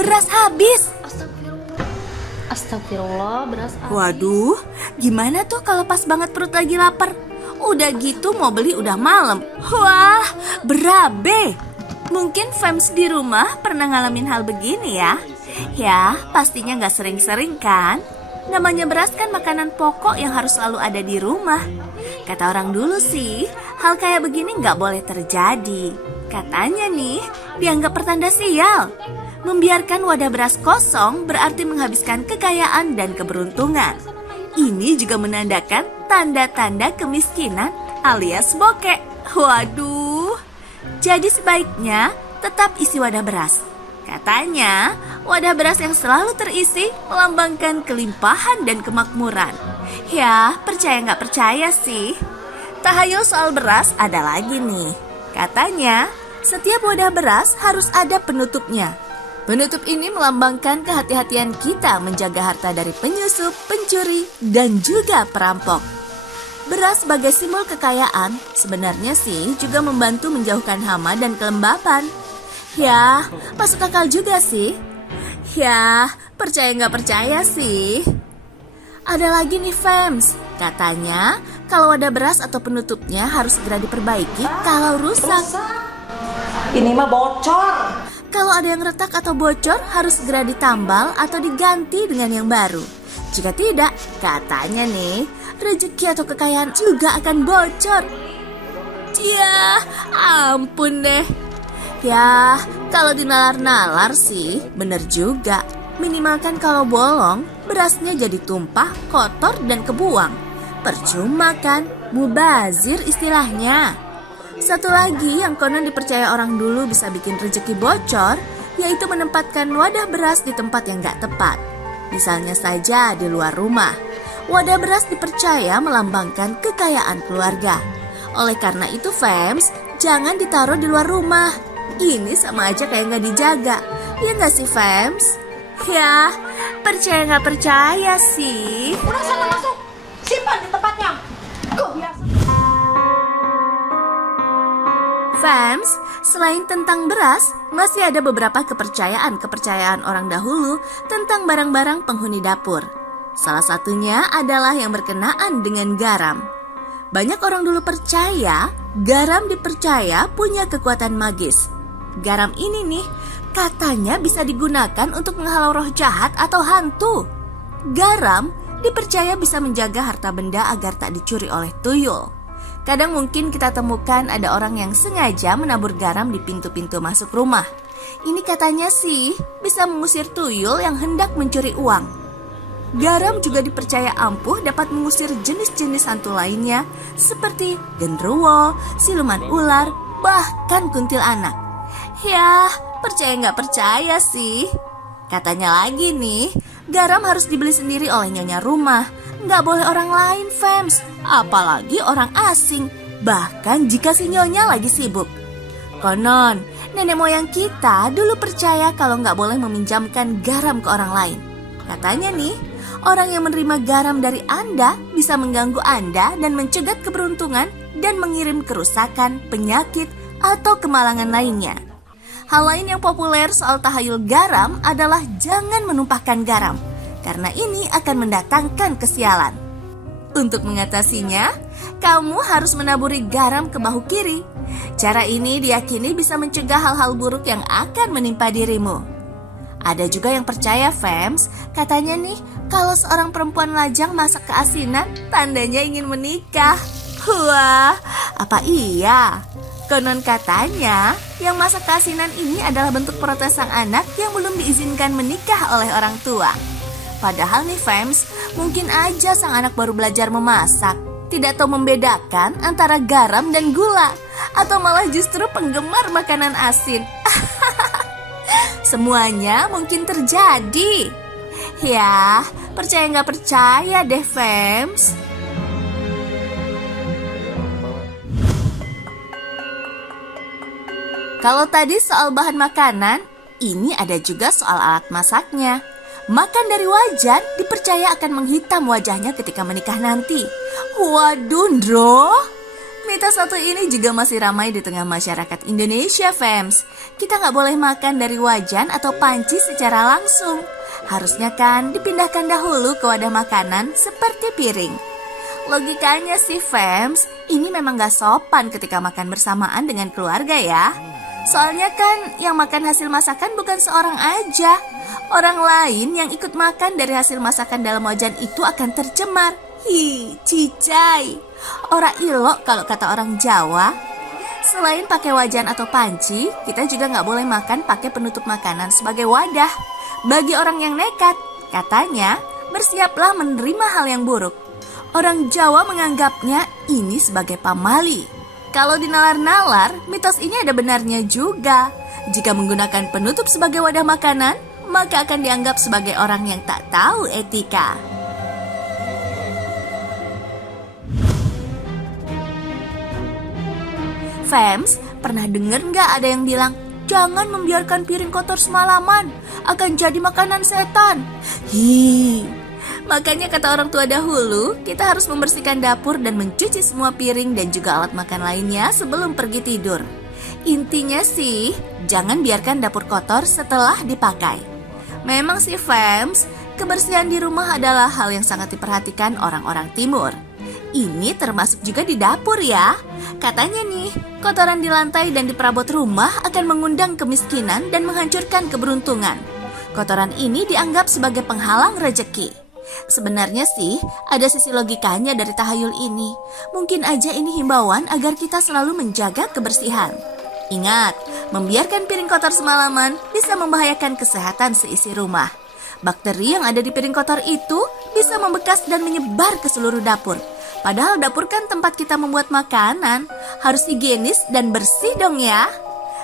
beras habis. Astagfirullah, beras habis. Waduh, gimana tuh kalau pas banget perut lagi lapar? Udah gitu mau beli udah malam. Wah, berabe. Mungkin fans di rumah pernah ngalamin hal begini ya. Ya, pastinya gak sering-sering kan? Namanya beras kan makanan pokok yang harus selalu ada di rumah. Kata orang dulu sih, hal kayak begini gak boleh terjadi. Katanya nih, dianggap pertanda sial. Membiarkan wadah beras kosong berarti menghabiskan kekayaan dan keberuntungan. Ini juga menandakan tanda-tanda kemiskinan alias bokek. Waduh. Jadi sebaiknya tetap isi wadah beras. Katanya, wadah beras yang selalu terisi melambangkan kelimpahan dan kemakmuran. Ya, percaya nggak percaya sih. Tahayul soal beras ada lagi nih. Katanya, setiap wadah beras harus ada penutupnya. Penutup ini melambangkan kehati-hatian kita menjaga harta dari penyusup, pencuri, dan juga perampok. Beras sebagai simbol kekayaan sebenarnya sih juga membantu menjauhkan hama dan kelembapan. Ya, masuk akal juga sih. Ya, percaya nggak percaya sih. Ada lagi nih fams, katanya kalau wadah beras atau penutupnya harus segera diperbaiki kalau rusak. Ini mah bocor. Kalau ada yang retak atau bocor harus segera ditambal atau diganti dengan yang baru. Jika tidak, katanya nih, rezeki atau kekayaan juga akan bocor. Ya, ampun deh. Ya, kalau dinalar-nalar sih, bener juga. Minimalkan kalau bolong, berasnya jadi tumpah, kotor, dan kebuang. Percuma kan, mubazir istilahnya. Satu lagi yang konon dipercaya orang dulu bisa bikin rezeki bocor, yaitu menempatkan wadah beras di tempat yang gak tepat. Misalnya saja di luar rumah. Wadah beras dipercaya melambangkan kekayaan keluarga. Oleh karena itu fams, jangan ditaruh di luar rumah. Ini sama aja kayak gak dijaga. Iya gak sih fams? Ya, percaya gak percaya sih. Udah sana masuk, simpan di tempatnya. Kok biasa. Fams, selain tentang beras, masih ada beberapa kepercayaan orang dahulu tentang barang-barang penghuni dapur. Salah satunya adalah yang berkenaan dengan garam. Banyak orang dulu percaya garam dipercaya punya kekuatan magis. Garam ini nih katanya bisa digunakan untuk menghalau roh jahat atau hantu. Garam dipercaya bisa menjaga harta benda agar tak dicuri oleh tuyul. Kadang mungkin kita temukan ada orang yang sengaja menabur garam di pintu-pintu masuk rumah. Ini katanya sih bisa mengusir tuyul yang hendak mencuri uang. Garam juga dipercaya ampuh dapat mengusir jenis-jenis hantu lainnya seperti genderuwo, siluman ular, bahkan kuntilanak. Ya, percaya nggak percaya sih. Katanya lagi nih, garam harus dibeli sendiri oleh nyonya rumah. Nggak boleh orang lain fams, apalagi orang asing. Bahkan jika si nyonya lagi sibuk. Konon, nenek moyang kita dulu percaya kalau nggak boleh meminjamkan garam ke orang lain. Katanya nih, orang yang menerima garam dari Anda bisa mengganggu Anda dan mencegat keberuntungan dan mengirim kerusakan, penyakit, atau kemalangan lainnya. Hal lain yang populer soal tahayul garam adalah jangan menumpahkan garam, karena ini akan mendatangkan kesialan. Untuk mengatasinya, kamu harus menaburi garam ke bahu kiri. Cara ini diyakini bisa mencegah hal-hal buruk yang akan menimpa dirimu. Ada juga yang percaya fams, katanya nih, kalau seorang perempuan lajang masak keasinan, tandanya ingin menikah. Wah, apa iya? Konon katanya, yang masak keasinan ini adalah bentuk protes sang anak yang belum diizinkan menikah oleh orang tua. Padahal nih fams, mungkin aja sang anak baru belajar memasak, tidak tahu membedakan antara garam dan gula, atau malah justru penggemar makanan asin. Semuanya mungkin terjadi. Ya, percaya nggak percaya deh fams. Kalau tadi soal bahan makanan, ini ada juga soal alat masaknya. Makan dari wajan dipercaya akan menghitam wajahnya ketika menikah nanti. Waduh, Ndro. Mitos satu ini juga masih ramai di tengah masyarakat Indonesia, fams. Kita nggak boleh makan dari wajan atau panci secara langsung. Harusnya kan dipindahkan dahulu ke wadah makanan seperti piring. Logikanya sih, fams, ini memang gak sopan ketika makan bersamaan dengan keluarga ya. Soalnya kan yang makan hasil masakan bukan seorang aja. Orang lain yang ikut makan dari hasil masakan dalam wajan itu akan tercemar. Hi, cicai. Ora ilok kalau kata orang Jawa. Selain pakai wajan atau panci, kita juga gak boleh makan pakai penutup makanan sebagai wadah. Bagi orang yang nekat, katanya bersiaplah menerima hal yang buruk. Orang Jawa menganggapnya ini sebagai pamali. Kalau dinalar-nalar, mitos ini ada benarnya juga. Jika menggunakan penutup sebagai wadah makanan, maka akan dianggap sebagai orang yang tak tahu etika. Fams, pernah denger nggak ada yang bilang, jangan membiarkan piring kotor semalaman, akan jadi makanan setan. Makanya kata orang tua dahulu, kita harus membersihkan dapur dan mencuci semua piring dan juga alat makan lainnya sebelum pergi tidur. Intinya sih, jangan biarkan dapur kotor setelah dipakai. Memang sih, fams, kebersihan di rumah adalah hal yang sangat diperhatikan orang-orang timur. Ini termasuk juga di dapur ya. Katanya nih, kotoran di lantai dan di perabot rumah akan mengundang kemiskinan dan menghancurkan keberuntungan. Kotoran ini dianggap sebagai penghalang rejeki. Sebenarnya sih, ada sisi logikanya dari tahayul ini. Mungkin aja ini himbauan agar kita selalu menjaga kebersihan. Ingat, membiarkan piring kotor semalaman bisa membahayakan kesehatan seisi rumah. Bakteri yang ada di piring kotor itu bisa membekas dan menyebar ke seluruh dapur. Padahal dapur kan tempat kita membuat makanan, harus higienis dan bersih dong ya.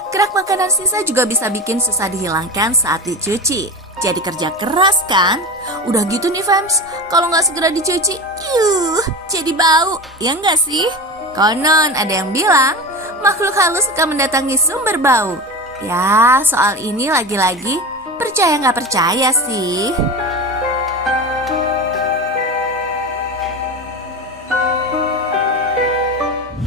Kerak makanan sisa juga bisa bikin susah dihilangkan saat dicuci. Jadi kerja keras kan? Udah gitu nih, fams, kalau nggak segera dicuci, jadi bau, ya nggak sih? Konon ada yang bilang, makhluk halus suka mendatangi sumber bau. Ya, soal ini lagi-lagi percaya nggak percaya sih.